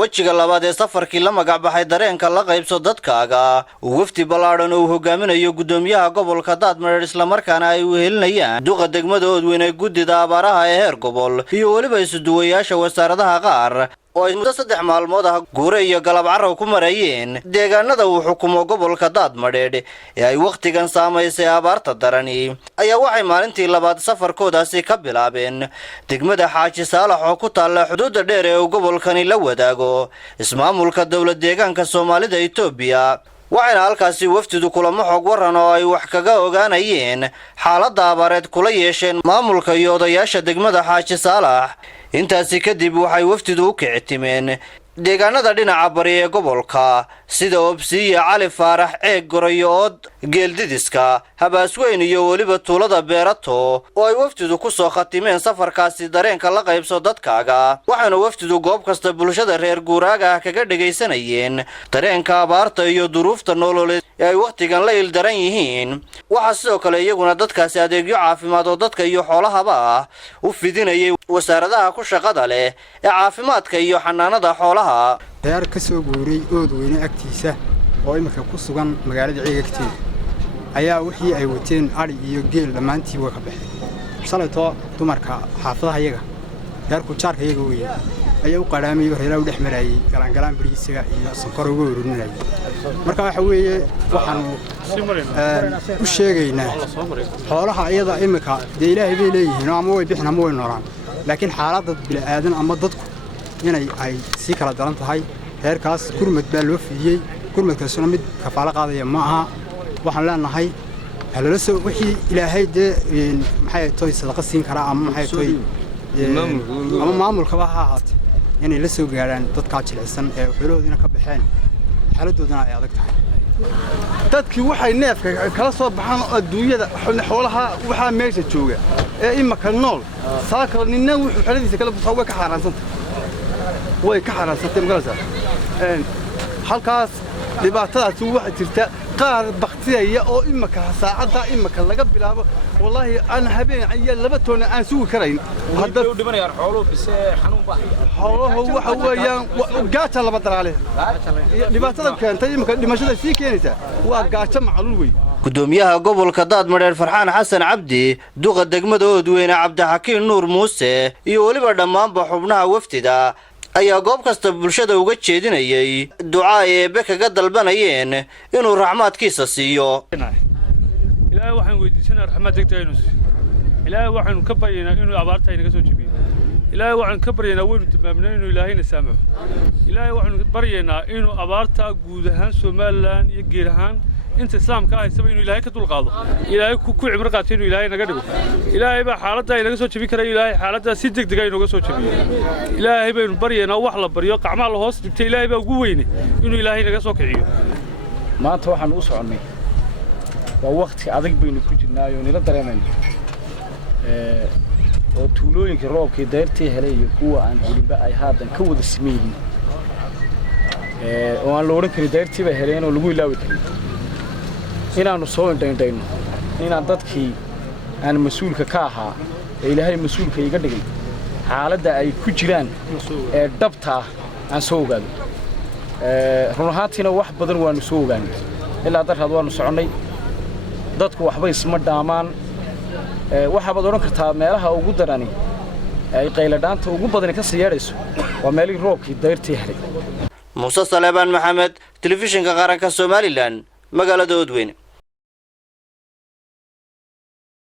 wejiga labaad ee safarkii la magac baxay dareenka la qaybso dadkaaga wafdi ballaaran oo hogaaminayo gudoomiyaha gobolka Daadmareer isla markaana ay u helinayaan duqa degmada Oodweyne guddida abaaraha ee heer gobol iyo waliba isuduwayaasha wasaaradaha qaar oo ay muddo 3 maalmood ah guure iyo galab carro ku marayeen deegaanada uu xukumo gobolka Daadmareer ee ay waqtigan saameysay abaarta darani ayaa waxay maalintii labaad safarkoodaasi ka bilaabeen degmada Xaaji Saalax oo ku taal xuduudda dheer ee gobolkani la wadaago ismaamulka dawlad deegaanka Soomaalida Itoobiya waxayna halkaasi wafdidu kulamo xog waran oo ay wax kaga ogaanayeen xaaladda abaareed kula yeesheen maamulka iyo odayaasha degmada Xaaji Saalax intaasi kadib waxay wafdidu u kicitimeen deegaanada dhinaca bari ee gobolka sida Obsiya Cali Faarax Gorayood Geeldidiska Habaasweyn iyo waliba tuulada Beerato oo ay wafdidu ku soo khatimeen safarkaasi dareenka la qaybso dadkaaga waxaana wafdidu goob kasta bulshada reer guuraaga kaga dhageysanayeen dareenka abaarta iyo duruufta nololeed ee ay waqtigan la ildaran yihiin waxa sidoo kale iyaguna dadkaasi adeegyo caafimaad oo dadka iyo xoolahaba u fidinayay wasaaradaha ku shaqada leh ee caafimaadka iyo xanaanada xoolaha deer ka soo guuray Oodweyne agtiisa oo imika ku sugan magaalada Ciigagteed ayaa wixii ay wateen ari iyo geel dhamaantii way ka baxeen shalayto dumarka xaafadaha iyaga deerku jaarka iyaga weeyay ayaa u qaraamay reeraha u dhexmarayay galaan bariisiga iyo sonkor ugu ururinayay marka waxa weeye waxaan u sheegaynaa xoolaha iyada imika de Ilaahay bay leeyihiin ama way bixin ama way noolaan laakiin xaaladda bilaadan ama dadku inay ay si kala daran tahay heerkaas gurmad baa loo fidiyay gurmadkaasuna mid kafaalo qaadaya ma aha waxaan leenahay halala soo wixii Ilaahay de maxay toy sadaqa siin kara ama maxay toy ama maamulka waxa ahaat inay la soo gaaraan dadka jilicsan ee xuloodeena ka baxeen xaaladdoodana ay adag tahay dadkii waxay neefka kala soo baxaan adduunyada xoolaha waxa meesha jooga ee imaka nool saakal ninna wuxuu xaladiisa kala buuxaa way ka xaraasantay magalasa halkaas dhibaatadaas waxa jirta qaar baqtiyaya oo imaka saacada imaka laga bilaabo wallahi aan habeen ay laba toon aan suuq karayn hadda u dhimanayaan xoolo bisee xanuun baa xoolo waxa weeyaan gaaja laba daraale dhibaatada keentay imaka dhimashada sii keenaysa waa gaaja macluul weey gudoomiyaha gobolka Daadmareer Farxaan Xasan Cabdi duqa degmada Oodweyne Cabdixakiin Nuur Muuse iyo waliba dhammaanba xubnaha wafdida ayaa goob kasta bulshada uga jeedinayay ducaa ee kaga dalbanayeen inuu raxmaadkiisa siiyo ilaahay waxaan weydiisanaa raxmaad degdeg inuu ilaahay waxaan ka baryaynaa inuu abaarta inaga soo jabiyo ilaahay waxaan ka baryaynaa waynu tilmaamnaa inuu ilaahayna saamaxo ilaahay waxaan baryaynaa inuu abaarta guud ahaan Soomaaliland iyo geer ahaan inta islaamka ay sabay inuu ilaahay ka dul qaado ilaahay ku cimri qaatay inuu ilaahay naga dhigo ilaahay baa xaaladda inaga soo jabi karay ilaahay xaaladda si degdeg ah inaga soo jabiyo ilaahay baynu baryeena wax la baryo qacmaha la hoos dhigtay ilaahay baa ugu weyne inuu ilaahay naga soo kiciyo maanta waxaan u soconay waa waqti adag baynu ku jirnaayo nila dareemayno oo tuulooyinka roobkii deyrtii helay iyo kuwa aan gulinba ay haadan ka wada sameeyeen oo aan la oran karin deyrtii bay heleen oo lagu ilaawi karin inaanu soo indhaynayno inaan dadkii aan mas'uulka ka ahaa ee ilaahay mas'uulka iga dhigay xaaladda ay ku jiraan ee dhabta aan soo ogaado run ahaantiina wax badan waanu soo ogaanay ilaa darhad waanu soconay dadku waxba isma dhaamaan waxa baad oran kartaa meelaha ugu darani ay qayladhaanta ugu badan ka siyaadayso waa meelii roobkii deyrtii helay Muuse Salebaan Maxamed telefishinka qaranka Somaliland magaalada Oodweyne